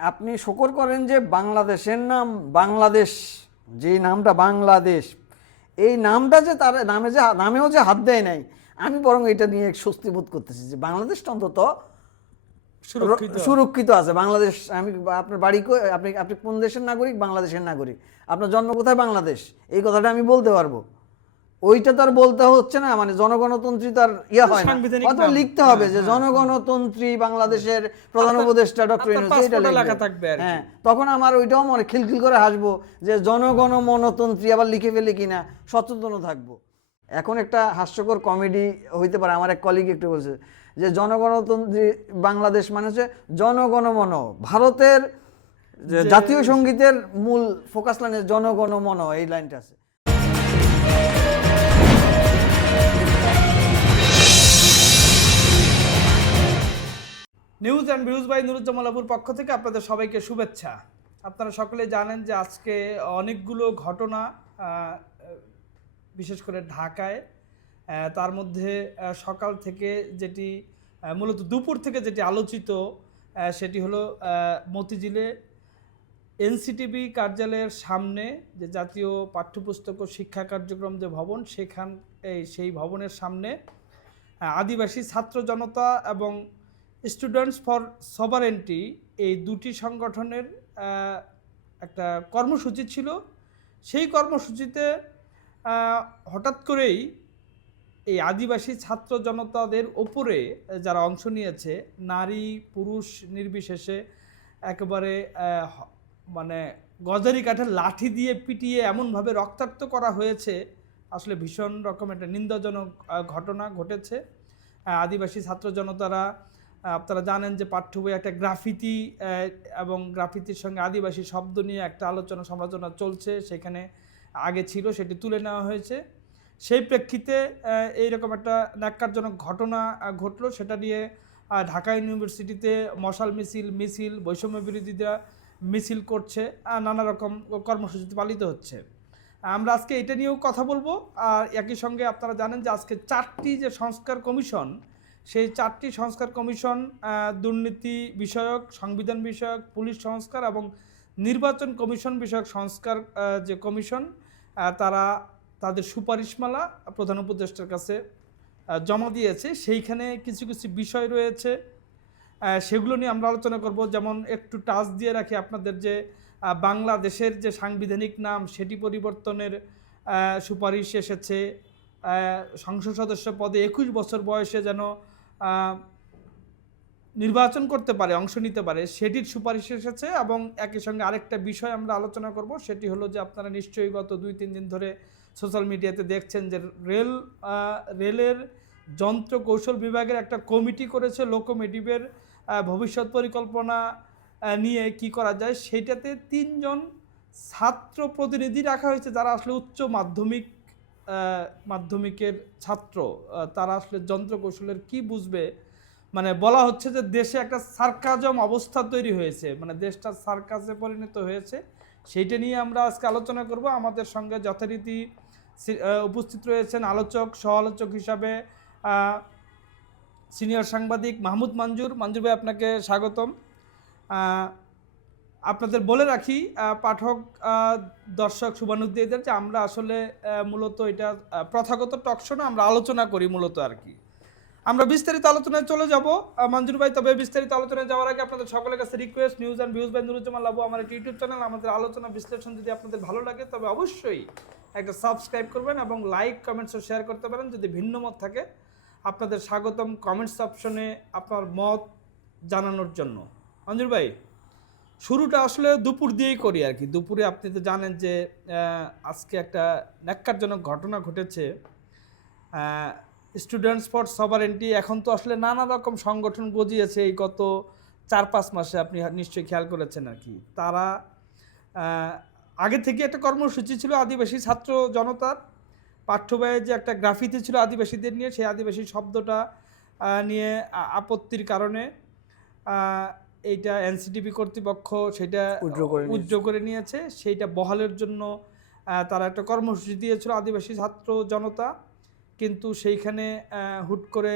আপনি শকর করেন যে বাংলাদেশের নাম বাংলাদেশ যে নামটা বাংলাদেশ এই নামটা যে তার নামে যে নামেও যে হাত দেয় নাই আমি বরং এটা নিয়ে স্বস্তি বোধ করতেছি যে বাংলাদেশটা অন্তত সুরক্ষিত। আছে। বাংলাদেশ আমি আপনার বাড়ি আপনি আপনি কোন দেশের নাগরিক? বাংলাদেশের নাগরিক। আপনার জন্ম কোথায়? বাংলাদেশ। এই কথাটা আমি বলতে পারব। ওইটা তো আর বলতে হচ্ছে না মানে জনগণতন্ত্রী তার ইয়ে হয় না। অথবা লিখতে হবে যে জনগণতন্ত্রী বাংলাদেশের প্রধান উপদেষ্টা ডক্টর ইউনূস এটা লেখা থাকবে আর কি। হ্যাঁ তখন আমার ওইটাও মনে খিলখিল করে হাসবো যে জনগণ মনতন্ত্রী আবার লিখে ফেলে কিনা সচেতন থাকব। এখন একটা হাস্যকর কমেডি হইতে পারে আমার এক কলিগ একটু বলছে যে জনগণতন্ত্রী বাংলাদেশ মানে হচ্ছে জনগণমন। ভারতের জাতীয় সঙ্গীতের মূল ফোকাস লাইনে জনগণমন এই লাইনটা আছে। News and views by Nuruzzaman আবুর পক্ষ থেকে আপনাদের সবাইকে শুভেচ্ছা। আপনারা সকলে জানেন যে আজকে অনেকগুলো ঘটনা বিশেষ করে ঢাকায় তার মধ্যে সকাল থেকে যেটি মূলত দুপুর থেকে যেটি আলোচিত সেটি হলো মতিঝিলে এনসিটিভি কার্যালয়ের সামনে যে জাতীয় পাঠ্যপুস্তক ও শিক্ষা কার্যক্রম যে ভবন, সেখান সেই ভবনের সামনে আদিবাসী ছাত্র জনতা এবং স্টুডেন্টস ফর সভারেন্টি এই দুটি সংগঠনের একটা কর্মসূচি ছিল। সেই কর্মসূচিতে হঠাৎ করেই এই আদিবাসী ছাত্র জনতাদের ওপরে যারা অংশ নিয়েছে, নারী, পুরুষ নির্বিশেষে একেবারে মানে গজারি কাঠের লাঠি দিয়ে পিটিয়ে এমনভাবে রক্তাক্ত করা হয়েছে, আসলে ভীষণ রকম একটা নিন্দাজনক ঘটনা ঘটেছে। আদিবাসী ছাত্র জনতারা আপনারা জানেন যে পাঠ্য বইয়ে একটা গ্রাফিতি এবং গ্রাফিতির সঙ্গে আদিবাসী শব্দ নিয়ে একটা আলোচনা সমালোচনা চলছে, সেখানে আগে ছিল, সেটি তুলে নেওয়া হয়েছে। সেই প্রেক্ষিতে এইরকম একটা ন্যাক্কারজনক ঘটনা ঘটলো। সেটা নিয়ে ঢাকা ইউনিভার্সিটিতে মশাল মিছিল মিছিল, বৈষম্য বিরোধীরা মিছিল করছে নানা রকম কর্মসূচি পালিত হচ্ছে। আমরা আজকে এটা নিয়েও কথা বলব। আর একই সঙ্গে আপনারা জানেন যে আজকে চারটি যে সংস্কার কমিশন সেই চারটি সংস্কার কমিশন দুর্নীতি বিষয়ক, সংবিধান বিষয়ক, পুলিশ সংস্কার এবং নির্বাচন কমিশন বিষয়ক সংস্কার যে কমিশন তারা তাদের সুপারিশমালা প্রধান উপদেষ্টার কাছে জমা দিয়েছে। সেইখানে কিছু কিছু বিষয় রয়েছে সেগুলো নিয়ে আমরা আলোচনা করব। যেমন একটু টাচ দিয়ে রাখি আপনাদের যে বাংলাদেশের যে সাংবিধানিক নাম, সেটি পরিবর্তনের সুপারিশ এসেছে। সংসদ সদস্য পদে একুশ বছর বয়সে যেন নির্বাচন করতে পারে, অংশ নিতে পারে, সেটির সুপারিশ এসেছে এবং একই সঙ্গে আরেকটা বিষয় আমরা আলোচনা করব, সেটি হলো যে আপনারা নিশ্চয়ই গত দুই, তিন দিন ধরে সোশ্যাল মিডিয়াতে দেখছেন যে রেল রেলের যন্ত্র কৌশল বিভাগের একটা কমিটি করেছে লোকোমেটিভের ভবিষ্যৎ পরিকল্পনা নিয়ে কি করা যায়, সেটাতে তিনজন ছাত্র প্রতিনিধি রাখা হয়েছে, যারা আসলে উচ্চ মাধ্যমিক মাধ্যমিকের ছাত্র তারা আসলে যন্ত্র কৌশলের কি বুঝবে? মানে বলা হচ্ছে যে দেশে একটা সার্কাজম অবস্থা তৈরি হয়েছে। মানে দেশটা সার্কাসে পরিণত হয়েছে। সেইটা নিয়ে আমরা আজকে আলোচনা করব। আমাদের সঙ্গে যথারীতি উপস্থিত রয়েছেন আলোচক সহ আলোচক হিসাবে সিনিয়র সাংবাদিক মাহমুদ মঞ্জুর। মঞ্জুর ভাই, আপনাকে স্বাগতম। আপনাদের বলে রাখি পাঠক দর্শক শুভানুদ্দীদের যে আমরা আসলে মূলত এটা প্রথাগত টকশো না, আমরা আলোচনা করি মূলত আর কি। আমরা বিস্তারিত আলোচনায় চলে যাব। মঞ্জুর ভাই, তবে বিস্তারিত আলোচনায় যাওয়ার আগে আপনাদের সকলের কাছে request news and views by Nuruzzaman Labu, আমার একটি ইউটিউব চ্যানেল আমাদের আলোচনা বিশ্লেষণ যদি আপনাদের ভালো লাগে, তবে অবশ্যই একটা সাবস্ক্রাইব করবেন এবং লাইক কমেন্টস ও শেয়ার করতে পারেন যদি ভিন্ন মত থাকে। আপনাদের স্বাগতম কমেন্টস অপশনে আপনার মত জানানোর জন্য। মঞ্জুর ভাই শুরুটা আসলে দুপুর দিয়েই করি আর কি। দুপুরে আপনি তো জানেন যে আজকে একটা ন্যাক্কারজনক ঘটনা ঘটেছে। স্টুডেন্টস ফর সভারেন্টি এখন তো আসলে নানা রকম সংগঠন গজিয়েছে এই গত চার পাঁচ মাসে, আপনি নিশ্চয়ই খেয়াল করেছেন আর কি। তারা আগে থেকে একটা কর্মসূচি ছিল আদিবাসী ছাত্র জনতার। পাঠ্য বইয়ে যে একটা গ্রাফিতি ছিল আদিবাসীদের নিয়ে, সেই আদিবাসী শব্দটা নিয়ে আপত্তির কারণে এইটা এনসিটিভি কর্তৃপক্ষ সেটা Withdraw করে নিয়েছে। সেইটা বহালের জন্য তারা একটা কর্মসূচি দিয়েছিল আদিবাসী ছাত্র জনতা কিন্তু সেইখানে হুট করে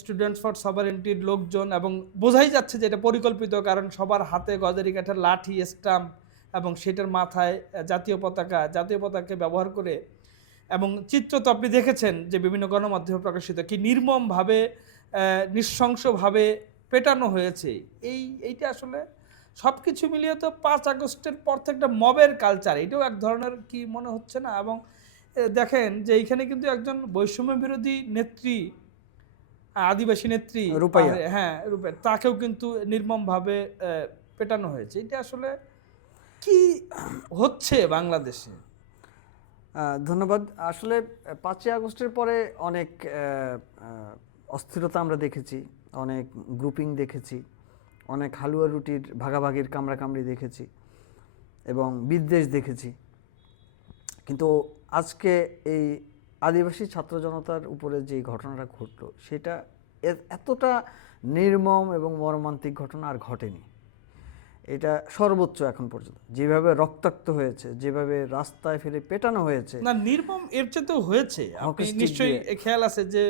স্টুডেন্টস ফর সভারেন্টির লোকজন এবং বোঝাই যাচ্ছে যে এটা পরিকল্পিত কারণ সবার হাতে গজারি কাঠের লাঠি স্টাম্প এবং সেটার মাথায় জাতীয় পতাকা জাতীয় পতাকাকে ব্যবহার করে এবং চিত্র তো আপনি দেখেছেন যে বিভিন্ন গণমাধ্যমে প্রকাশিত কি নির্মমভাবে নৃশংসভাবে পেটানো হয়েছে। এই এইটা আসলে সব কিছু মিলিয়ে তো পাঁচ আগস্টের পর থেকে একটা মবের কালচার এটাও এক ধরনের কি মনে হচ্ছে না? এবং দেখেন যে এইখানে কিন্তু একজন বৈষম্য বিরোধী নেত্রী আদিবাসী নেত্রী রূপাইয়া। পারে- হ্যাঁ রূপে তাকেও কিন্তু নির্মমভাবে পেটানো হয়েছে। এটা আসলে কি হচ্ছে বাংলাদেশে? ধন্যবাদ। আসলে পাঁচই আগস্টের পরে অনেক অস্থিরতা আমরা দেখেছি। অনেক গ্রুপিং দেখেছি অনেক হালুয়া রুটির ভাগাভাগির কামড়াকামড়ি দেখেছি এবং বিদ্বেষ দেখেছি। কিন্তু আজকে এই আদিবাসী ছাত্র জনতার উপরে যে ঘটনাটা ঘটলো সেটা এতটা নির্মম এবং মর্মান্তিক ঘটনা আর ঘটেনি। এটা সর্বোচ্চ এখন পর্যন্ত। যেভাবে রক্তাক্ত হয়েছে যেভাবে রাস্তায় ফেলে পেটানো হয়েছে। না নির্মম এর চেয়ে তো হয়েছে। আপনি নিশ্চয়ই খেয়াল আছে যে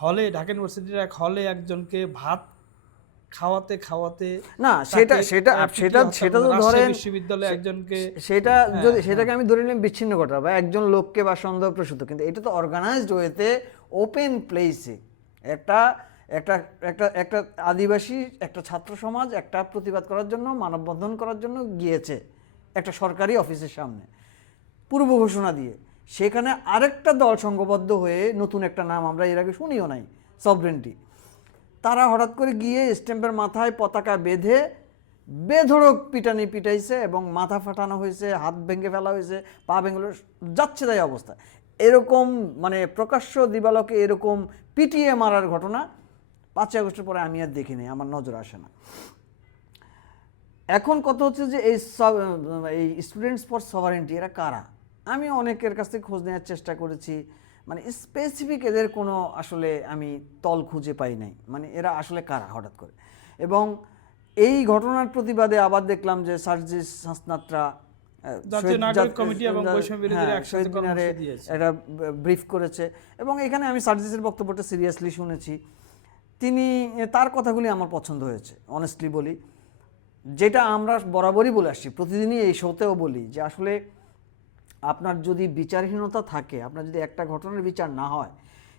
হলে ঢাকা ইউনিভার্সিটির এক হলে একজনকে ভাত খাওয়াতে খাওয়াতে না সেটা সেটা সেটা সেটা তো ধরেন বিশ্ববিদ্যালয়ে একজনকে সেটা হ্যাঁ, যদি সেটাকে আমি ধরে নিলাম বিচ্ছিন্ন ঘটনা বা একজন লোককে বা সন্দেহ প্রসূত কিন্তু এটা তো অর্গানাইজড ওয়েতে ওপেন প্লেসে একটা একটা একটা একটা আদিবাসী একটা ছাত্র সমাজ একটা প্রতিবাদ করার জন্য মানববন্ধন করার জন্য গিয়েছে একটা সরকারি অফিসের সামনে। পূর্ব ঘোষণা দিয়ে। সেখানে আরেকটা দল সংঘবদ্ধ হয়ে নতুন একটা নাম আমরা এর আগে শুনিও নাই সবরেন্টি তারা হঠাৎ করে গিয়ে স্ট্যাম্পের মাথায় পতাকা বেঁধে বেধড়ক পিটানি পিটাইছে এবং মাথা ফাটানো হয়েছে, হাত ভেঙে ফেলা হয়েছে, পা ভেঙে যাচ্ছে তাই অবস্থা। এরকম মানে প্রকাশ্য দিবালকে এরকম পিটিয়ে মারার ঘটনা পাঁচই আগস্টের পরে আমি আর দেখিনি, আমার নজর আসে না। এখন কথা হচ্ছে যে এই এই স্টুডেন্টস ফর সভারেন্টি এরা কারা? আমি অনেকের কাছ থেকে খোঁজ নেওয়ার চেষ্টা করেছি। মানে স্পেসিফিক এদের কোনো আসলে আমি তল খুঁজে পাই নাই। মানে এরা আসলে কারা হঠাৎ করে? এবং এই ঘটনার প্রতিবাদে আবার দেখলাম যে সার্জিস হাসনাত্রা হ্যাঁ। একটা ব্রিফ করেছে। এবং এখানে আমি সার্জিসের বক্তব্যটা সিরিয়াসলি শুনেছি। তিনি তার কথাগুলি আমার পছন্দ হয়েছে অনেস্টলি বলি। যেটা আমরা বরাবরই বলে আসছি প্রতিদিনই এই শোতেও বলি যে আসলে আপনার যদি বিচারহীনতা থাকে, আপনার যদি একটা ঘটনার বিচার না হয়,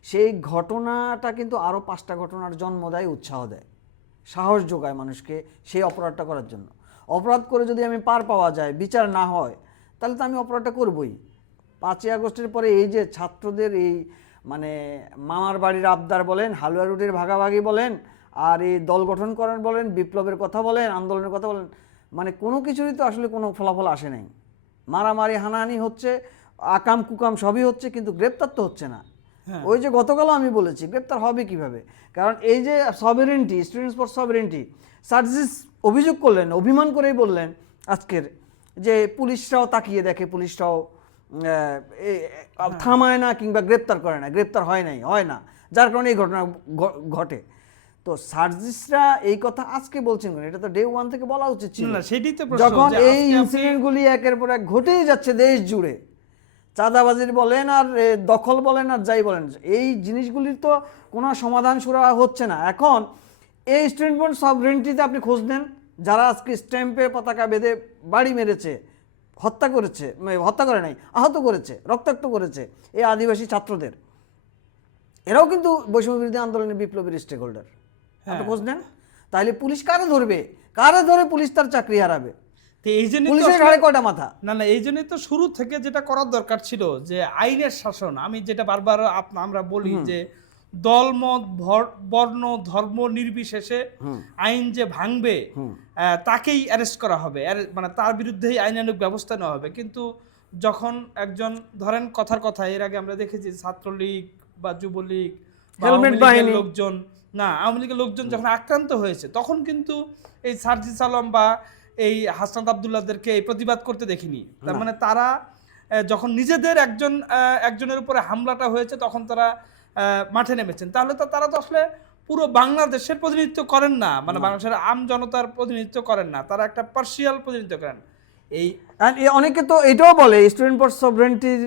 সেই ঘটনাটা কিন্তু আরও পাঁচটা ঘটনার জন্ম দেয়, উৎসাহ দেয়। সাহস যোগায় মানুষকে সেই অপরাধটা করার জন্য। অপরাধ করে যদি আমি পার পাওয়া যায়, বিচার না হয়, তাহলে তো আমি অপরাধটা করবই। পাঁচই আগস্টের পরে এই যে ছাত্রদের এই মানে মামার বাড়ির আবদার বলেন, হালুয়া রুটির ভাগাভাগি বলেন, আর এই দল গঠন করেন বলেন, বিপ্লবের কথা বলেন, আন্দোলনের কথা বলেন মানে কোনো কিছুরই তো আসলে কোনো ফলাফল আসে নাই। মারামারি হানাহানি হচ্ছে আকাম কুকাম সবই হচ্ছে কিন্তু গ্রেপ্তার তো হচ্ছে না। ওই যে গতকালও আমি বলেছি গ্রেপ্তার হবে কীভাবে? কারণ এই যে সভারেন্টি স্টুডেন্টস ফর সভারেন্টি সার্জিস অভিযোগ করলেন অভিমান করেই বললেন আজকের যে পুলিশরাও তাকিয়ে দেখে পুলিশরাও এ- থামায় না কিংবা গ্রেপ্তার করে না গ্রেপ্তার হয় নাই হয় না। যার কারণে এই ঘটনা ঘটে। তো সার্জিসরা এই কথা আজকে বলছেন কেন? এটা তো ডে ওয়ান থেকে বলা উচিত ছিল। না সেটাই তো প্রশ্ন যখন এই ইনসিডেন্টগুলি একের পর এক ঘটেই যাচ্ছে দেশ জুড়ে চাঁদাবাজির বলেন আর দখল বলেন আর যাই বলেন এই জিনিসগুলির তো কোনো সমাধান সুরা হচ্ছে না। এখন এই স্টুডেন্ট বন্ড সবরেন্টিতে আপনি খোঁজ নেন যারা আজকে স্ট্যাম্পে পতাকা বেঁধে বাড়ি মেরেছে হত্যা করেছে মানে হত্যা করে নাই আহত করেছে রক্তাক্ত করেছে এই আদিবাসী ছাত্রদের এরাও কিন্তু বৈষম্য বিরোধী আন্দোলনের বিপ্লবীর স্টেক হোল্ডার আপনি খোঁজ নেন তাহলে পুলিশ কারে ধরবে? কারে ধরে পুলিশ তার চাকরি হারাবে? তো এই জন্যই পুলিশের ঘাড়ে কয়টা মাথা? না না এই জন্যই তো শুরু থেকে যেটা করার দরকার ছিল যে আইনের শাসন আমি যেটা বারবার আমরা বলি যে দলমত বর্ণ ধর্ম নির্বিশেষে আইন যে ভাঙবে তাকেই অ্যারেস্ট করা হবে। মানে তার বিরুদ্ধেই আইনানুগ ব্যবস্থা নেওয়া হবে। কিন্তু যখন একজন ধরেন কথার কথা এর আগে আমরা দেখেছি ছাত্রলীগ বা যুবলীগ। লোকজন না আওয়ামী লীগের লোকজন যখন আক্রান্ত হয়েছে তখন কিন্তু এই সার্জিস আলম বা এই হাসনাত আবদুল্লাহদেরকে এই প্রতিবাদ করতে দেখিনি। তার মানে তারা যখন নিজেদের একজন একজনের উপরে হামলাটা হয়েছে তখন তারা মাঠে নেমেছেন। তাহলে তো তারা তো আসলে পুরো বাংলাদেশের প্রতিনিধিত্ব করেন না মানে বাংলাদেশের আম জনতার প্রতিনিধিত্ব করেন না তারা একটা পার্সিয়াল প্রতিনিধিত্ব করেন। এই অনেকে তো এটাও বলে স্টুডেন্ট ফর সভরেন্টির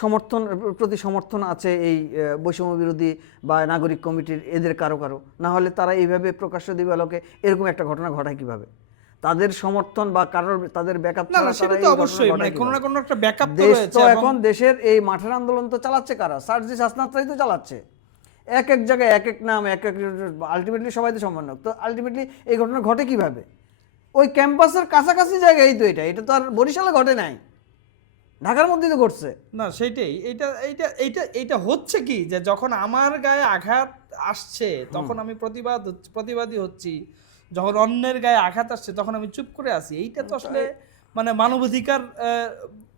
সমর্থন প্রতি সমর্থন আছে এই বৈষম্য বিরোধী বা নাগরিক কমিটির এদের কারও কারও। না হলে তারা এইভাবে প্রকাশ্য দিবে আলোকে এরকম একটা ঘটনা ঘটায় কীভাবে? তাদের সমর্থন বা কারোর তাদের ব্যাকআপ না সেটা তো অবশ্যই মানে কোনো না কোনো একটা ব্যাকআপ তো দেশ রয়েছে তো এখন দেশের এই মাঠের আন্দোলন তো চালাচ্ছে কারা? সার্জিস হাসনাতরাই তো চালাচ্ছে। এক এক জায়গায় এক এক নাম এক এক আলটিমেটলি সবাই তো সমন্বয়ক তো আলটিমেটলি এই ঘটনা ঘটে কীভাবে? ওই ক্যাম্পাসের কাছাকাছি জায়গায় তো এটা এটা তো আর বরিশালে ঘটে নাই। ঢাকার মধ্যে তো ঘটছে। না সেইটাই। এটা এইটা এইটা এইটা হচ্ছে কি যে যখন আমার গায়ে আঘাত আসছে তখন আমি প্রতিবাদ প্রতিবাদী হচ্ছি। যখন অন্যের গায়ে আঘাত আসছে তখন আমি চুপ করে আছি। এইটা তো আসলে মানে মানবাধিকার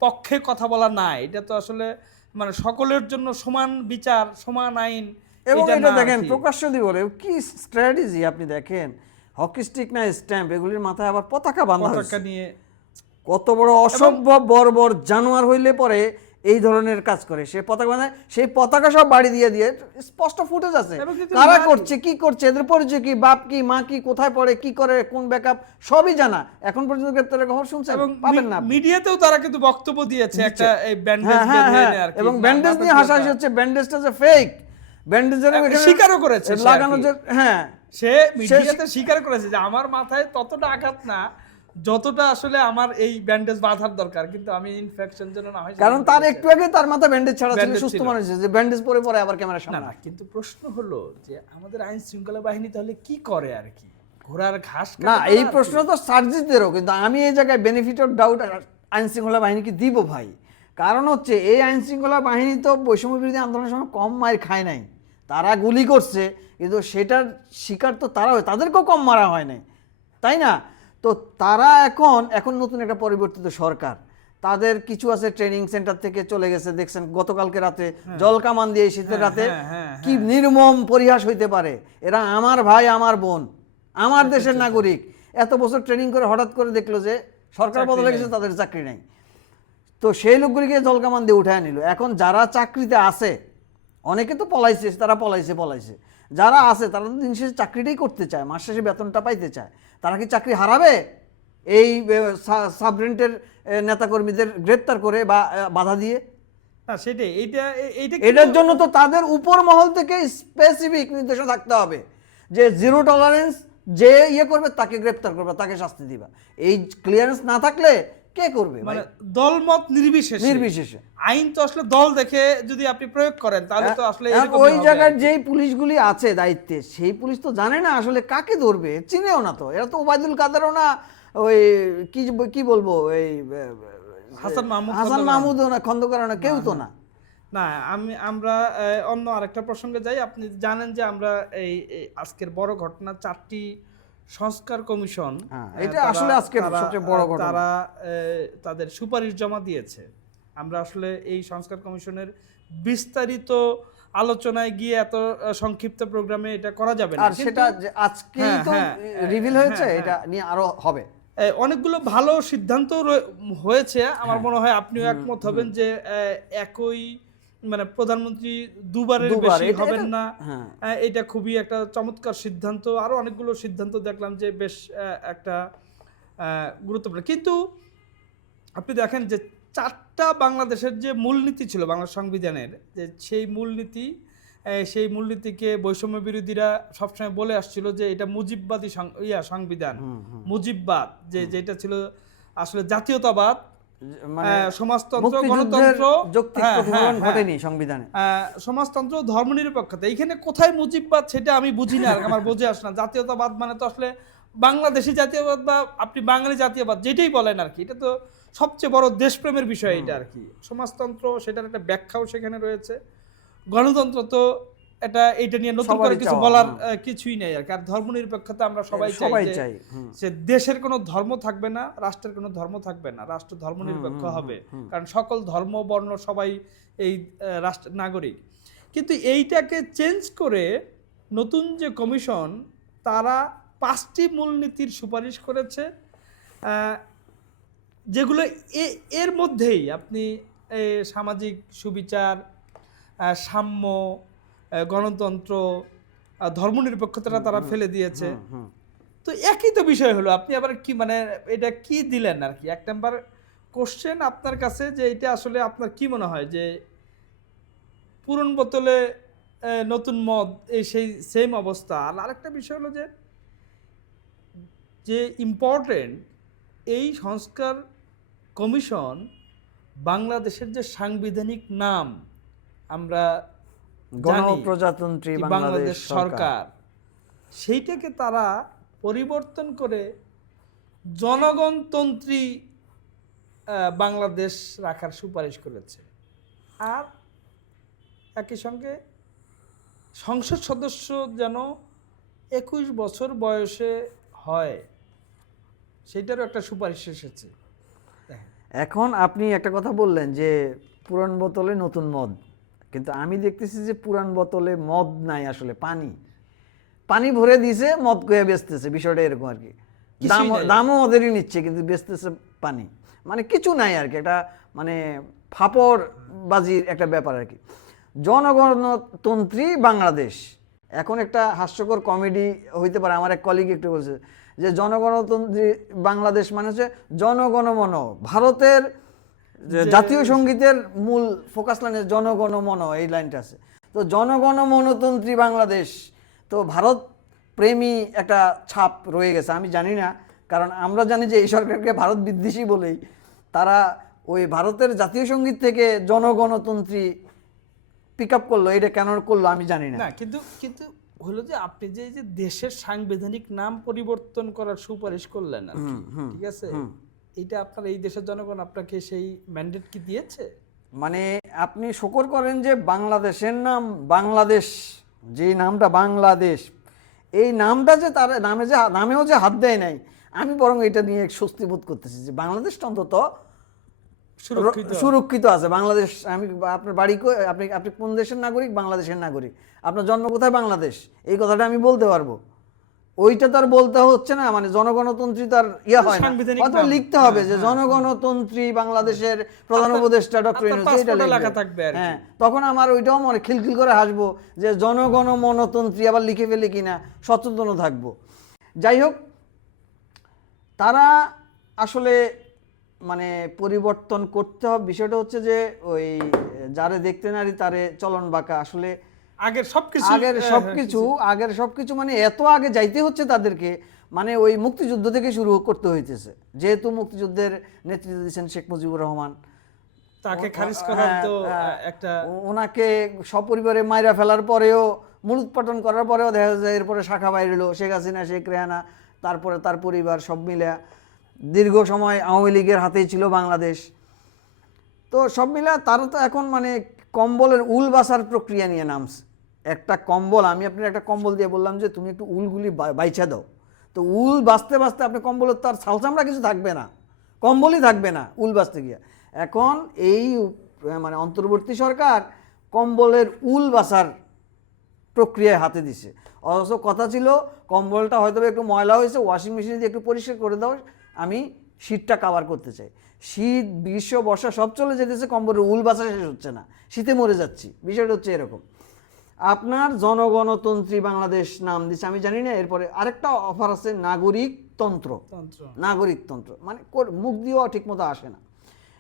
পক্ষে কথা বলা না এটা তো আসলে মানে সকলের জন্য সমান বিচার সমান আইন এবং এটা এটা দেখেন প্রকাশ্য দিয়ে বলে কি স্ট্র্যাটেজি আপনি দেখেন? হকি স্টিক না স্ট্যাম্প এগুলির মাথায় আবার পতাকা বাঁধা পতাকা নিয়ে কত বড় অসম্ভব বর্বর জানোয়ার হইলে পরে এই ধরনের কাজ করে। সে পতাকা বাঁধে সেই পতাকা সব বাড়ি দিয়ে দিয়ে স্পষ্ট ফুটেজ আছে। কারা করছে কি করছে এদের পরিচয় কি বাপ কি মা কি কোথায় পড়ে কি করে কোন ব্যাকআপ সবই জানা। এখন পর্যন্ত গ্রেপ্তারের খবর শুনছেন পাবেন না মিডিয়াতেও তারা কিন্তু বক্তব্য দিয়েছে একটা এই ব্যান্ডেজ হ্যাঁ হ্যাঁ এবং ব্যান্ডেজ নিয়ে হাসাহাসি হচ্ছে ব্যান্ডেজটা যে ফেক ব্যান্ডেজের স্বীকারও করেছে লাগানো যে হ্যাঁ। সে মিডিয়াতে স্বীকার করেছে যে আমার মাথায় ততটা আঘাত না যতটা আসলে আমার এই ব্যান্ডেজ বাঁধার দরকার কিন্তু আমি ইনফেকশন যেন না হয় কারণ তার একটু আগে তার মাথা ব্যান্ডেজ ছাড়া ছিল সুস্থ। মানুষ যে ব্যান্ডেজ পরে পরে আবার ক্যামেরার না সামনে না কিন্তু প্রশ্ন হলো যে আমাদের আইন শৃঙ্খলা বাহিনী তাহলে কি করে আর কি? ঘোড়ার ঘাস না এই প্রশ্ন তো সার্জিদেরও কিন্তু আমি এই জায়গায় বেনিফিট অফ ডাউট আইন শৃঙ্খলা বাহিনীকে দিব ভাই। কারণ হচ্ছে এই আইন শৃঙ্খলা বাহিনী তো বৈষম্য বিরোধী আন্দোলনের সময় কম মায়ের খায় নাই। তারা গুলি করছে কিন্তু সেটার শিকার তো তারা হয় তাদেরকেও কম মারা হয় নাই তাই না? তো তারা এখন এখন নতুন একটা পরিবর্তিত সরকার। তাদের কিছু আছে ট্রেনিং সেন্টার থেকে চলে গেছে দেখছেন গতকালকে রাতে জলকামান দিয়ে এই শীতের রাতে হ্যাঁ, হ্যাঁ, কি নির্মম পরিহাস হইতে পারে? এরা আমার ভাই আমার বোন আমার দেশের নাগরিক। এত বছর ট্রেনিং করে হঠাৎ করে দেখল যে সরকার বদলে গেছে তাদের চাকরি নাই। তো সেই লোকগুলিকে জলকামান দিয়ে উঠায় নিল। এখন যারা চাকরিতে আছে অনেকে তো পলাইছে তারা পলাইছে পলাইছে। যারা আছে তারা তো দিন শেষে চাকরিটাই করতে চায় মাস শেষে বেতনটা পাইতে চায়। তারা কি চাকরি হারাবে? এই সাবরেন্টের নেতাকর্মীদের গ্রেপ্তার করে বা বাধা দিয়ে? না সেটাই। এইটা এইটা এটার জন্য তো তাদের উপর মহল থেকে স্পেসিফিক নির্দেশনা থাকতে হবে যে জিরো টলারেন্স যে ইয়ে করবে তাকে গ্রেপ্তার করবে তাকে শাস্তি দিবা। এই ক্লিয়ারেন্স না থাকলে কে করবে মানে দলমত নির্বিশেষে। নির্বিশেষে। আইন তো আসলে দল দেখে যদি আপনি প্রয়োগ করেন তাহলে তো আসলে এখন এরকমই ওই হবে। জায়গার যেই পুলিশগুলি আছে দায়িত্বে সেই পুলিশ তো জানে না আসলে কাকে ধরবে চিনেও না তো। এরা তো ওবায়দুল কাদেরও না ওই কি কি বলব ওই হাসান মাহমুদ হাসান। মাহমুদও না। খন্দকার না কেউ তো না। না। আমি আমরা অন্য আরেকটা প্রসঙ্গে যাই। আপনি জানেন যে আমরা এই এই আজকের বড় ঘটনা চারটি সংস্কার কমিশন হ্যাঁ, এটা আসলে আজকের তারা- সবচেয়ে বড় ঘটনা। তারা তাদের সুপারিশ জমা দিয়েছে। আমরা আসলে এই সংস্কার কমিশনের বিস্তারিত আলোচনায় গিয়ে এত সংক্ষিপ্ত প্রোগ্রামে এটা করা যাবে না। আর সেটা যে আজকেই হ্যাঁ, তো রিভিল হ্যাঁ, হয়েছে হ্যাঁ। এটা নিয়ে আরও হবে। অনেকগুলো ভালো সিদ্ধান্ত হয়েছে। আমার মনে হয় আপনিও একমত হবেন যে একই মানে প্রধানমন্ত্রী দুবারের দুবার, বেশি হবেন না। হ্যাঁ। এটা খুবই একটা চমৎকার সিদ্ধান্ত। আরও অনেকগুলো সিদ্ধান্ত দেখলাম যে বেশ একটা গুরুত্বপূর্ণ। কিন্তু আপনি দেখেন যে চারটা বাংলাদেশের যে মূলনীতি ছিল বাংলা সংবিধানের যে সেই মূলনীতি সেই মূলনীতিকে বৈষম্য বিরোধীরা সবসময় বলে আসছিল যে এটা মুজিববাদী ইয়া সংবিধান। মুজিববাদ যে যেটা ছিল আসলে জাতীয়তাবাদ সমাজতন্ত্র গণতন্ত্র যৌক্তিক হ্যাঁ, প্রতিফলন হ্যাঁ, ঘটেনি সংবিধানে। সমাজতন্ত্র ধর্মনিরপেক্ষতা এইখানে কোথায় মুজিববাদ সেটা আমি বুঝি না আর আমার বোঝে আসে না। জাতীয়তাবাদ মানে তো আসলে বাংলাদেশি জাতীয়বাদ বা আপনি বাঙালি জাতীয়বাদ যেটাই বলেন আর কি এটা তো সবচেয়ে বড় দেশপ্রেমের বিষয় এটা আর কি। সমাজতন্ত্র সেটার একটা ব্যাখ্যাও সেখানে রয়েছে। গণতন্ত্র তো এটা এটা নিয়ে নতুন করে কিছু বলার। কিছুই নেই আর কি। আর ধর্মনিরপেক্ষতা আমরা সবাই চাই সবাই। যে দেশের কোনো ধর্ম থাকবে না রাষ্ট্রের কোনো ধর্ম থাকবে না রাষ্ট্র ধর্মনিরপেক্ষ হবে। কারণ সকল ধর্ম বর্ণ সবাই এই রাষ্ট্র নাগরিক। কিন্তু এইটাকে চেঞ্জ করে নতুন যে কমিশন তারা পাঁচটি মূলনীতির সুপারিশ করেছে। যেগুলো এর মধ্যেই আপনি সামাজিক সুবিচার সাম্য গণতন্ত্র ধর্মনিরপেক্ষতাটা তারা ফেলে দিয়েছে। তো একই তো বিষয় হলো আপনি আবার কি মানে এটা কি দিলেন আর কি? এক নাম্বার কোশ্চেন আপনার কাছে যে এটা আসলে আপনার কি মনে হয় যে পুরন বোতলে নতুন মদ এই সেই সেম অবস্থা? আর আরেকটা বিষয় হলো যে যে ইম্পর্টেন্ট এই সংস্কার কমিশন বাংলাদেশের যে সাংবিধানিক নাম আমরা গণপ্রজাতন্ত্রী বাংলাদেশ সরকার। সেইটাকে তারা পরিবর্তন করে জনগণতন্ত্রী বাংলাদেশ রাখার সুপারিশ করেছে। আর একই সঙ্গে সংসদ সদস্য যেন একুশ বছর বয়সে হয় সেটারও একটা সুপারিশ এসেছে। এখন আপনি একটা কথা বললেন যে পুরান বোতলে নতুন মদ। কিন্তু আমি দেখতেছি যে পুরান বোতলে মদ নাই আসলে পানি। পানি ভরে দিয়েছে মদ কয়ে বেচতেছে বিষয়টা এরকম আর কি। দাম দামও ওদেরই নিচ্ছে কিন্তু বেচতেছে পানি। মানে কিছু নাই আর কি একটা মানে ফাপড় বাজির একটা ব্যাপার আর কি। জনগণতন্ত্রী বাংলাদেশ। এখন একটা হাস্যকর কমেডি হইতে পারে আমার এক কলিগ একটু বলছে যে জনগণতন্ত্রী বাংলাদেশ মানে হচ্ছে জনগণমন। ভারতের জাতীয় সঙ্গীতের মূল ফোকাস লাইনে জনগণমন এই লাইনটা আছে। তো জনগণমনতন্ত্রী বাংলাদেশ তো ভারত প্রেমী একটা ছাপ রয়ে গেছে আমি জানি না। কারণ আমরা জানি যে এই সরকারকে ভারত বিদ্বেষী বলেই তারা ওই ভারতের জাতীয় সংগীত থেকে জনগণতন্ত্রী পিক আপ করল এটা কেন করল আমি জানি না। কিন্তু কিন্তু হলো যে আপনি যে যে দেশের সাংবিধানিক নাম পরিবর্তন করার সুপারিশ করলেন আর কি, ঠিক আছে? এইটা আপনার এই দেশের জনগণ আপনাকে সেই ম্যান্ডেট কি দিয়েছে? মানে আপনি শকর করেন যে বাংলাদেশের নাম বাংলাদেশ যে নামটা বাংলাদেশ এই নামটা যে তার নামে যে নামেও যে হাত দেয় নাই আমি বরং এটা নিয়ে স্বস্তি বোধ করতেছি যে বাংলাদেশটা অন্তত সুরক্ষিত। সুরক্ষিত আছে। বাংলাদেশ আমি আপনার বাড়ি আপনি আপনি কোন দেশের নাগরিক? বাংলাদেশের নাগরিক। আপনার জন্ম কোথায়? বাংলাদেশ। এই কথাটা আমি বলতে পারব। ওইটা তো আর বলতে হচ্ছে না মানে জনগণতন্ত্রী তার ইয়া হয় না। অথবা লিখতে হবে হ্যাঁ, যে জনগণতন্ত্রী বাংলাদেশের প্রধান উপদেষ্টা ডক্টর ইউনূস লিখবে। লেখা থাকবে আর হ্যাঁ তখন আমার ওইটাও মনে খিলখিল করে হাসবো যে জনগণ মনতন্ত্রী আবার লিখে ফেলে কিনা সচেতন থাকব। যাই হোক তারা আসলে মানে পরিবর্তন করতে হবে। বিষয়টা হচ্ছে যে ওই যারে দেখতে নারী তারে চলন বাঁকা। আসলে আগের সবকিছু আগের হ্যাঁ, সবকিছু আগের সবকিছু মানে এত আগে যাইতে হচ্ছে তাদেরকে মানে ওই মুক্তিযুদ্ধ থেকে শুরু করতে হইতেছে। যেহেতু মুক্তিযুদ্ধের নেতৃত্ব দিচ্ছেন শেখ মুজিবুর রহমান। তাকে খারিজ করার হ্যাঁ, তো হ্যাঁ, একটা ওনাকে সপরিবারে মাইরা ফেলার পরেও মূলোৎপাটন করার পরেও দেখা যায় এরপরে শাখা বাইরেলো শেখ হাসিনা শেখ রেহানা তারপরে তার পরিবার সব মিলে দীর্ঘ সময় আওয়ামী লীগের হাতেই ছিল বাংলাদেশ। তো সব মিলে তারা তো এখন মানে কম্বলের উল বাসার প্রক্রিয়া নিয়ে নামছে। একটা কম্বল, আমি আপনার একটা কম্বল দিয়ে বললাম যে তুমি একটু উলগুলি বাইছা দাও। তো উল বাঁচতে বাঁচতে আপনি কম্বলের তো আর কিছু থাকবে না, কম্বলই থাকবে না উল বাঁচতে গিয়ে। এখন এই মানে অন্তর্বর্তী সরকার কম্বলের উল বাসার প্রক্রিয়ায় হাতে দিছে। অথচ কথা ছিল, কম্বলটা হয়তো একটু ময়লা হয়েছে ওয়াশিং মেশিনে দিয়ে একটু পরিষ্কার করে দাও, আমি শীতটা কাভার করতে চাই। শীত, গ্রীষ্ম, বর্ষা সব চলে যেতেছে, কম্বলের উল বাসা শেষ হচ্ছে না, শীতে মরে যাচ্ছি, বিষয়টা হচ্ছে এরকম। আপনার জনগণতন্ত্রী বাংলাদেশ নাম দিচ্ছে আমি জানি না এরপরে আরেকটা অফার আছে নাগরিকতন্ত্র তন্ত্র। নাগরিকতন্ত্র মানে মুখ দিয়েও ঠিক মতো আসে না।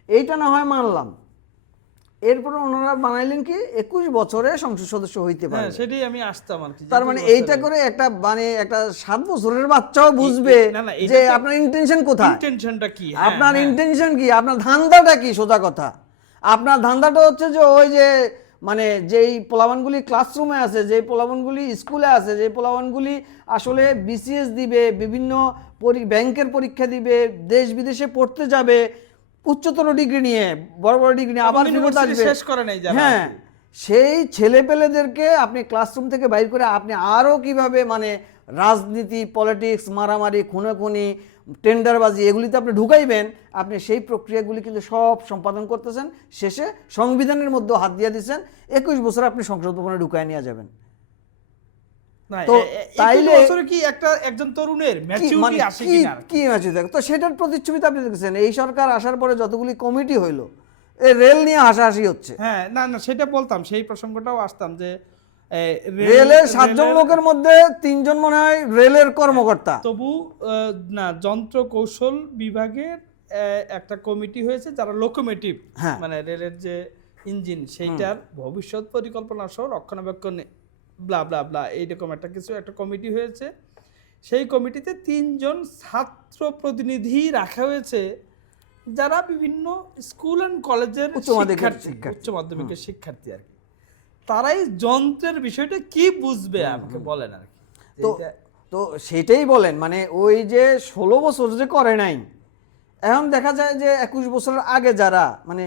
এইটা না হয় মানলাম। এরপরে ওনারা বানাইলেন কি একুশ বছরে সংসদ সদস্য হইতে পারে হ্যাঁ সেটাই আমি আসতাম আর কি তার মানে এইটা করে একটা মানে একটা সাত বছরের বাচ্চাও বুঝবে যে আপনার ইন্টেনশন কোথায়? ইন্টেনশনটা কি? হ্যাঁ, আপনার হ্যাঁ। ইন্টেনশন কি? আপনার ধান্দাটা কি? সোজা কথা। আপনার ধান্দাটা হচ্ছে যে ওই যে মানে যেই পোলাবানগুলি ক্লাসরুমে আছে যেই পোলাবানগুলি স্কুলে আছে যেই পোলাবানগুলি আসলে বিসিএস দিবে বিভিন্ন ব্যাংকের পরীক্ষা দিবে দেশ বিদেশে পড়তে যাবে উচ্চতর ডিগ্রি নিয়ে বড় বড় ডিগ্রি নিয়ে আবার ফেরত আসবে শেষ করে নাই হ্যাঁ। সেই ছেলেপেলেদেরকে আপনি ক্লাসরুম থেকে বাইর করে আপনি আরও কীভাবে মানে রাজনীতি পলিটিক্স মারামারি খুনাখুনি টেন্ডারবাজি এগুলিতে আপনি ঢুকাইবেন আপনি সেই প্রক্রিয়াগুলি কিন্তু সব সম্পাদন করতেছেন শেষে সংবিধানের মধ্যে হাত দিয়ে দিচ্ছেন একুশ বছর আপনি সংসদ ভবনে ঢুকায় নিয়ে যাবেন। তো এ- এ- একুশ তাইলে- কি একটা একজন তরুণের ম্যাচুরিটি মানে আসে কিনা? কি? কি তো সেটার প্রতিচ্ছবিতে আপনি দেখছেন এই সরকার আসার পরে যতগুলি কমিটি হইল রেল নিয়ে হাসাহাসি হচ্ছে। হ্যাঁ না না সেটা বলতাম সেই প্রসঙ্গটাও আসতাম যে রেলের সাতজন লোকের মধ্যে তিনজন মনে হয় রেলের কর্মকর্তা। তবু না যন্ত্র কৌশল বিভাগের একটা কমিটি হয়েছে যারা লোকোমেটিভ হ্যাঁ। মানে রেলের যে ইঞ্জিন সেইটার ভবিষ্যৎ পরিকল্পনা সহ রক্ষণাবেক্ষণ ব্লা ব্লা ব্লা এইরকম একটা কিছু একটা কমিটি হয়েছে। সেই কমিটিতে তিনজন ছাত্র প্রতিনিধি রাখা হয়েছে যারা বিভিন্ন স্কুল অ্যান্ড কলেজের। উচ্চ মাধ্যমিকের শিক্ষার্থী আর কি। তারাই যন্ত্রের বিষয়টা কি বুঝবে আমাকে বলেন আর কি। তো তো সেটাই বলেন মানে ওই যে ষোলো বছর যে করে নাই এখন দেখা যায় যে একুশ বছরের আগে যারা মানে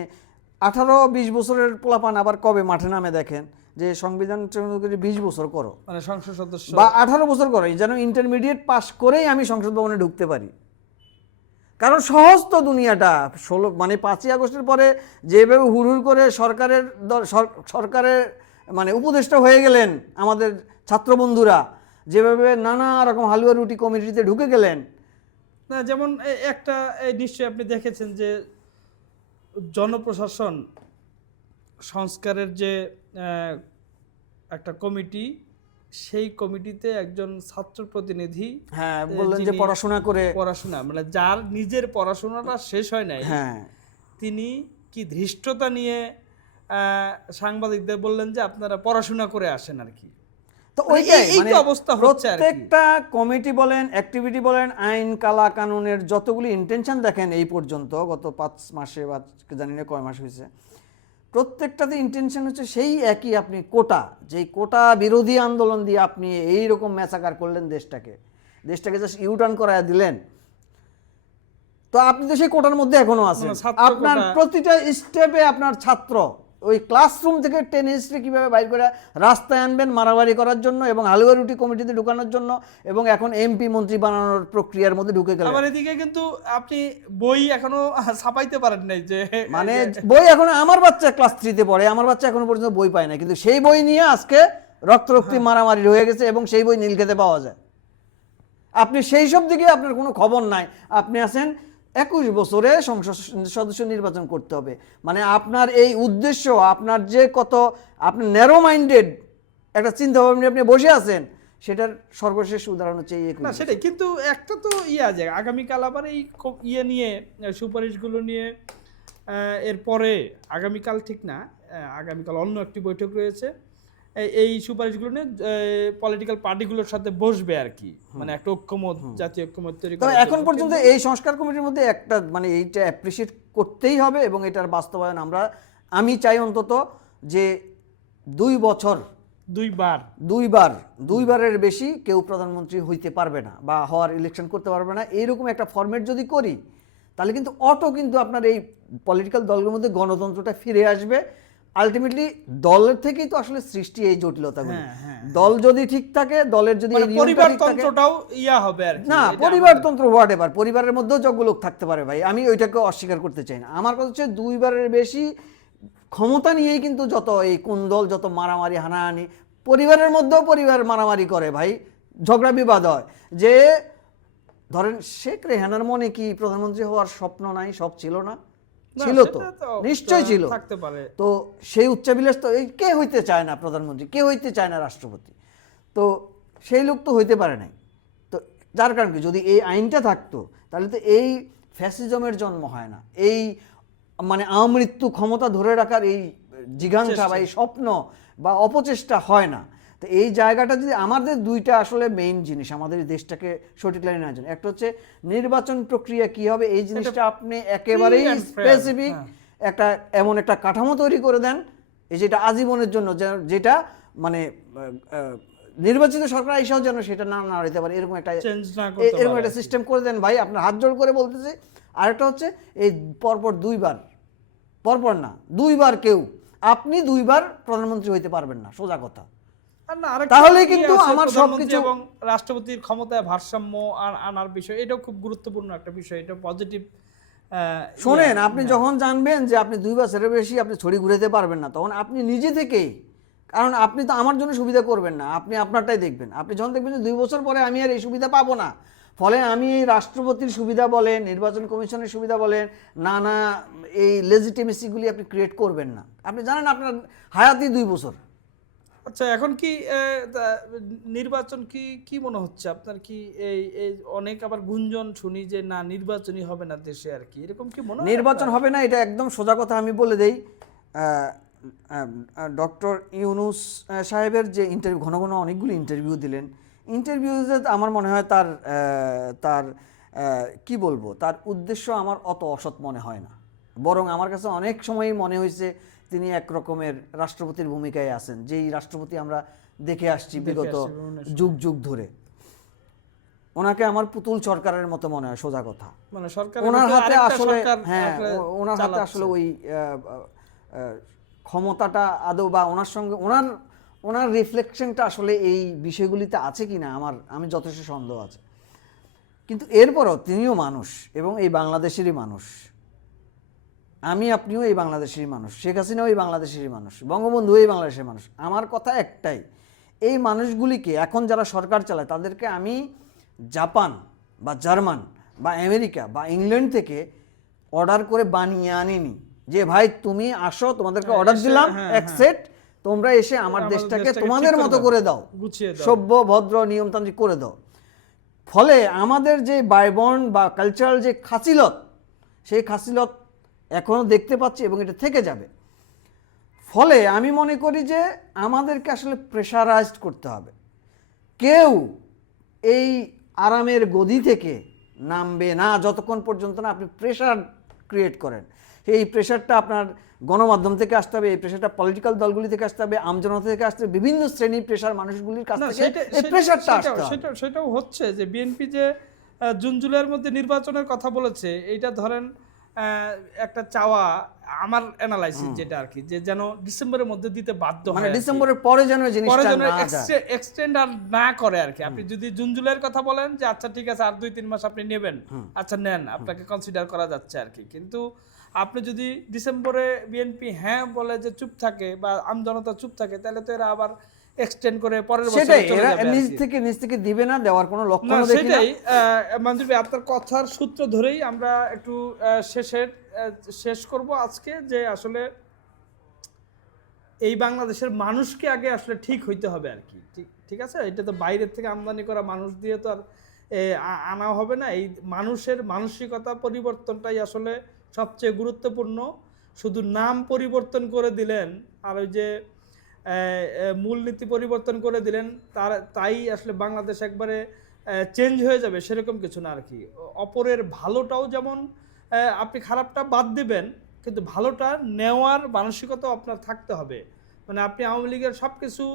আঠারো বিশ বছরের পোলাপান আবার কবে মাঠে নামে দেখেন যে সংবিধান বিশ বছর করো মানে সংসদ সদস্য। বা আঠারো বছর করো যেন ইন্টারমিডিয়েট পাস করেই আমি সংসদ ভবনে ঢুকতে পারি। কারণ সহজ তো দুনিয়াটা ষোলো মানে পাঁচই আগস্টের পরে যেভাবে হুড়হুড় করে সরকারের সরকারের মানে উপদেষ্টা হয়ে গেলেন আমাদের ছাত্র বন্ধুরা যেভাবে নানা রকম হালুয়া রুটি কমিটিতে ঢুকে গেলেন। না যেমন একটা এই নিশ্চয়ই আপনি দেখেছেন যে জনপ্রশাসন সংস্কারের যে একটা কমিটি সেই কমিটিতে একজন ছাত্র প্রতিনিধি হ্যাঁ বললেন যে পড়াশোনা করে পড়াশোনা মানে যার নিজের পড়াশোনাটা শেষ হয় নাই হ্যাঁ। তিনি কি ধৃষ্টতা নিয়ে সাংবাদিকদের বললেন যে আপনারা পড়াশোনা করে আসেন আর কি। তো মানে ওইটাই মানে অবস্থা হচ্ছে প্রত্যেকটা কমিটি বলেন অ্যাক্টিভিটি বলেন আইন কালা কানুনের যতগুলি ইন্টেনশন দেখেন এই পর্যন্ত গত পাঁচ মাসে বা জানি না কয় মাস হয়েছে প্রত্যেকটাতে ইন্টেনশন হচ্ছে সেই একই আপনি কোটা যেই কোটা বিরোধী আন্দোলন দিয়ে আপনি এই রকম ম্যাচাকার করলেন দেশটাকে দেশটাকে জাস্ট ইউটার্ন করায় দিলেন। তো আপনি তো সেই কোটার মধ্যে এখনও আছেন। আপনার প্রতিটা স্টেপে আপনার ছাত্র। ওই ক্লাসরুম থেকে টেন হিস্ট্রি কীভাবে বাইর করে রাস্তায় আনবেন মারামারি করার জন্য এবং হালুয়া রুটি কমিটিতে ঢুকানোর জন্য এবং এখন এমপি মন্ত্রী বানানোর প্রক্রিয়ার মধ্যে ঢুকে গেলেন। আবার এদিকে কিন্তু আপনি বই এখনও ছাপাইতে পারেন নাই যে মানে বই এখন আমার বাচ্চা ক্লাস থ্রিতে পড়ে আমার বাচ্চা এখনও পর্যন্ত বই পায় না কিন্তু সেই বই নিয়ে আজকে রক্ত রক্তি মারামারি হয়ে গেছে এবং সেই বই নীলক্ষেতে পাওয়া যায়। আপনি সেই সব দিকে আপনার কোনো খবর নাই। আপনি আছেন একুশ বছরে সংসদ সদস্য নির্বাচন করতে হবে। মানে আপনার এই উদ্দেশ্য আপনার যে কত আপনি ন্যারো মাইন্ডেড একটা চিন্তা ভাবনা নিয়ে আপনি বসে আছেন সেটার সর্বশেষ উদাহরণ হচ্ছে এই না সেটাই। কিন্তু একটা তো ইয়ে আছে আগামীকাল আবার এই ইয়ে নিয়ে সুপারিশগুলো নিয়ে এরপরে আগামীকাল ঠিক না আগামীকাল অন্য একটি বৈঠক রয়েছে। এই- সুপারিশগুলো নিয়ে পলিটিক্যাল পার্টিগুলোর সাথে বসবে আর কি। মানে একটা ঐক্যমত জাতীয় ঐক্যমত তৈরি এখন পর্যন্ত এই সংস্কার কমিটির মধ্যে একটা মানে এইটা অ্যাপ্রিসিয়েট করতেই হবে এবং এটার বাস্তবায়ন আমরা আমি চাই অন্তত যে দুই বছর দুইবার। দুইবার দুইবারের বেশি কেউ প্রধানমন্ত্রী হইতে পারবে না বা হওয়ার ইলেকশন করতে পারবে না। এইরকম একটা ফরম্যাট যদি করি তাহলে কিন্তু অটো কিন্তু আপনার এই পলিটিক্যাল দলগুলোর মধ্যে গণতন্ত্রটা ফিরে আসবে আলটিমেটলি দলের থেকেই তো আসলে সৃষ্টি এই জটিলতাগুলো। হ্যাঁ, হ্যাঁ, দল যদি ঠিক থাকে দলের যদি মানে পরিবারতন্ত্রটাও ইয়া হবে আর না পরিবারতন্ত্র হোয়াট এভার পরিবারের মধ্যেও যোগ্য লোক থাকতে পারে ভাই আমি ওইটাকে অস্বীকার করতে চাই না। আমার কথা হচ্ছে দুইবারের বেশি ক্ষমতা নিয়েই কিন্তু যত এই কোন দল যত মারামারি হানাহানি পরিবারের মধ্যেও পরিবার মারামারি করে ভাই ঝগড়া বিবাদ হয়। যে ধরেন শেখ রেহানার মনে কি প্রধানমন্ত্রী হওয়ার স্বপ্ন নাই সব ছিল না, ছিল তো। নিশ্চয় ছিল। থাকতে পারে। তো সেই উচ্চাবিলাস তো এই কে হইতে চায় না প্রধানমন্ত্রী? কে হইতে চায় না রাষ্ট্রপতি? তো সেই লোক তো হইতে পারে নাই। তো যার কারণ কি? যদি এই আইনটা থাকতো তাহলে তো এই ফ্যাসিজমের জন্ম হয় না। এই মানে আমৃত্যু ক্ষমতা ধরে রাখার এই জিঘাংসা বা এই স্বপ্ন বা অপচেষ্টা হয় না। তো এই জায়গাটা যদি আমাদের দুইটা আসলে মেইন জিনিস আমাদের দেশটাকে সঠিক লাইনে নেওয়ার জন্য। একটা হচ্ছে নির্বাচন প্রক্রিয়া কি হবে? এই জিনিসটা আপনি একেবারেই স্পেসিফিক হ্যাঁ। একটা এমন একটা কাঠামো তৈরি করে দেন এই যেটা আজীবনের জন্য যেটা মানে নির্বাচিত সরকার এসেও যেন সেটা না না নাড়াইতে পারে এরকম একটা এরকম একটা সিস্টেম করে দেন। ভাই আপনার হাত জোড় করে বলতেছে আরেকটা হচ্ছে এই পরপর দুইবার পরপর না দুইবার কেউ আপনি দুইবার প্রধানমন্ত্রী হইতে পারবেন না সোজা কথা। ইয়ে কিন্তু আমার সবকিছু- এবং রাষ্ট্রপতির ক্ষমতায় ভারসাম্য আর- আনার বিষয় এটাও খুব গুরুত্বপূর্ণ একটা বিষয় এটা পজিটিভ শোনেন আপনি হ্যাঁ। যখন জানবেন যে আপনি দুই বছরের বেশি আপনি ছড়ি ঘুরাতে পারবেন না তখন আপনি নিজে থেকেই কারণ আপনি তো আমার জন্য সুবিধা করবেন না আপনি আপনারটাই দেখবেন আপনি যখন দেখবেন যে দুই বছর পরে আমি আর এই সুবিধা পাবো না ফলে আমি এই রাষ্ট্রপতির সুবিধা বলেন নির্বাচন কমিশনের সুবিধা বলেন নানা এই লেজিটিমেসিগুলি আপনি ক্রিয়েট করবেন না আপনি জানেন আপনার হায়াতি দুই বছর আচ্ছা এখন কি নির্বাচন কি কি মনে হচ্ছে আপনার? কি এই এই অনেক আবার গুঞ্জন শুনি যে না নির্বাচনই হবে না দেশে আর কি এরকম কি মনে নির্বাচন হবে না এটা একদম সোজা কথা আমি বলে দেই। ডক্টর ইউনুস সাহেবের যে ইন্টারভিউ ঘন ঘন অনেকগুলো ইন্টারভিউ দিলেন। ইন্টারভিউতে আমার মনে হয় তার তার কি বলব? তার উদ্দেশ্য আমার অত অসৎ মনে হয় না। বরং আমার কাছে অনেক সময়ই মনে হয়েছে তিনি এক রকমের রাষ্ট্রপতির ভূমিকায় আছেন যেই রাষ্ট্রপতি আমরা দেখে আসছি বিগত। যুগ যুগ ধরে। ওনাকে আমার পুতুল সরকারের মতো মনে হয় সোজা কথা। মানে সরকার ওনার হাতে আসলে হ্যাঁ ওনার হাতে আসলে ওই ক্ষমতাটা আদৌ বা ওনার সঙ্গে ওনার ওনার রিফ্লেকশনটা আসলে এই বিষয়গুলিতে আছে কিনা আমার আমি যথেষ্ট সন্দেহ আছে। কিন্তু এরপরও তিনিও মানুষ এবং এই বাংলাদেশেরই মানুষ। আমি আপনিও এই বাংলাদেশেরই মানুষ শেখ হাসিনাও এই বাংলাদেশেরই মানুষ বঙ্গবন্ধু এই বাংলাদেশের মানুষ। আমার কথা একটাই এই মানুষগুলিকে এখন যারা সরকার চালায় তাদেরকে আমি জাপান বা জার্মান বা আমেরিকা বা ইংল্যান্ড থেকে অর্ডার করে বানিয়ে আনিনি। যে ভাই তুমি আসো তোমাদেরকে হ্যাঁ, অর্ডার দিলাম হ্যাঁ, এক সেট তোমরা এসে আমার দেশটাকে তোমাদের মতো করে দাও। সভ্য ভদ্র নিয়মতান্ত্রিক করে দাও। ফলে আমাদের যে বাইবর্ন বা কালচারাল যে খাসিলত সেই খাসিলত এখনও দেখতে পাচ্ছি এবং এটা থেকে যাবে। ফলে আমি মনে করি যে আমাদেরকে আসলে প্রেশারাইজড করতে হবে। কেউ এই আরামের গদি থেকে নামবে না যতক্ষণ পর্যন্ত না আপনি প্রেশার ক্রিয়েট করেন। এই প্রেশারটা আপনার গণমাধ্যম থেকে আসতে হবে এই প্রেশারটা পলিটিক্যাল দলগুলি থেকে আসতে হবে আমজনতা থেকে আসতে হবে বিভিন্ন শ্রেণির প্রেশার মানুষগুলির কাছ থেকে সেটা এই প্রেশারটা সেটাও- আসতে সেটা সেটাও হচ্ছে যে বিএনপি যে জুন জুলাইয়ের মধ্যে নির্বাচনের কথা বলেছে এইটা ধরেন একটা চাওয়া আমার অ্যানালাইসিস যেটা আর কি যে যেন ডিসেম্বরের মধ্যে দিতে বাধ্য মানে ডিসেম্বরের পরে যেন এই পরে জিনিসটা যেন এক্সটেন্ড আর না করে আর কি আপনি যদি জুন জুলাইয়ের কথা বলেন যে আচ্ছা ঠিক আছে আর দুই তিন মাস আপনি নেবেন। আচ্ছা নেন আপনাকে কনসিডার করা যাচ্ছে আর কি কিন্তু আপনি যদি ডিসেম্বরে বিএনপি হ্যাঁ বলে যে চুপ থাকে বা আমজনতা চুপ থাকে তাহলে তো এরা আবার এক্সটেন্ড করে পরের বছর সেটাই এরা নিজ থেকে নিজ থেকে দিবে না দেওয়ার কোনো লক্ষণ দেখি না। সেটাই মঞ্জুর ভাই আপনার কথার সূত্র ধরেই আমরা একটু শেষের শেষ করব আজকে যে আসলে এই বাংলাদেশের মানুষকে আগে আসলে ঠিক হইতে হবে আর কি। ঠিক ঠিক আছে? এটা তো বাইরের থেকে আমদানি করা মানুষ দিয়ে তো আর আনা হবে না। এই মানুষের মানসিকতা পরিবর্তনটাই আসলে সবচেয়ে গুরুত্বপূর্ণ। শুধু নাম পরিবর্তন করে দিলেন আর ওই যে মূলনীতি পরিবর্তন করে দিলেন তার তাই আসলে বাংলাদেশ একবারে চেঞ্জ হয়ে যাবে সেরকম কিছু না আর কি অপরের ভালোটাও যেমন আপনি খারাপটা বাদ দিবেন কিন্তু ভালোটা নেওয়ার মানসিকতাও আপনার থাকতে হবে। মানে আপনি আওয়ামী লীগের সব কিছু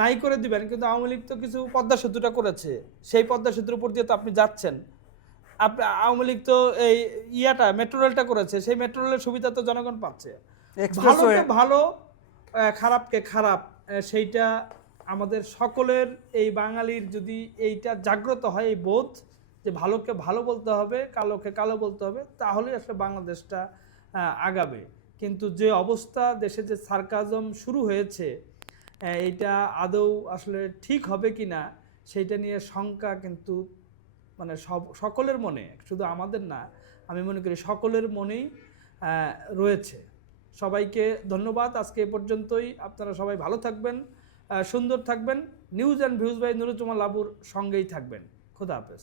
নাই করে দিবেন কিন্তু আওয়ামী লীগ তো কিছু পদ্মা সেতুটা করেছে। সেই পদ্মা সেতুর উপর দিয়ে তো আপনি যাচ্ছেন। আপনি আওয়ামী লীগ তো এই ইয়াটা মেট্রো রেলটা করেছে সেই মেট্রো রেলের সুবিধা তো জনগণ পাচ্ছে। ভালো খারাপকে খারাপ সেইটা আমাদের সকলের, এই বাঙালির যদি এইটা জাগ্রত হয়, এই বোধ যে ভালোকে ভালো বলতে হবে, কালোকে কালো বলতে হবে, তাহলেই আসলে বাংলাদেশটা আগাবে। কিন্তু যে অবস্থা, দেশে যে সার্কাজম শুরু হয়েছে এইটা আদৌ আসলে ঠিক হবে কি না সেইটা নিয়ে শঙ্কা কিন্তু মানে সব, সকলের মনে, শুধু আমাদের না, আমি মনে করি সকলের মনেই রয়েছে। সবাইকে ধন্যবাদ। আজকে এ পর্যন্তই। আপনারা সবাই ভালো থাকবেন সুন্দর থাকবেন। News and views by Nuruzzaman লাবুর সঙ্গেই থাকবেন। খোদা হাফেজ।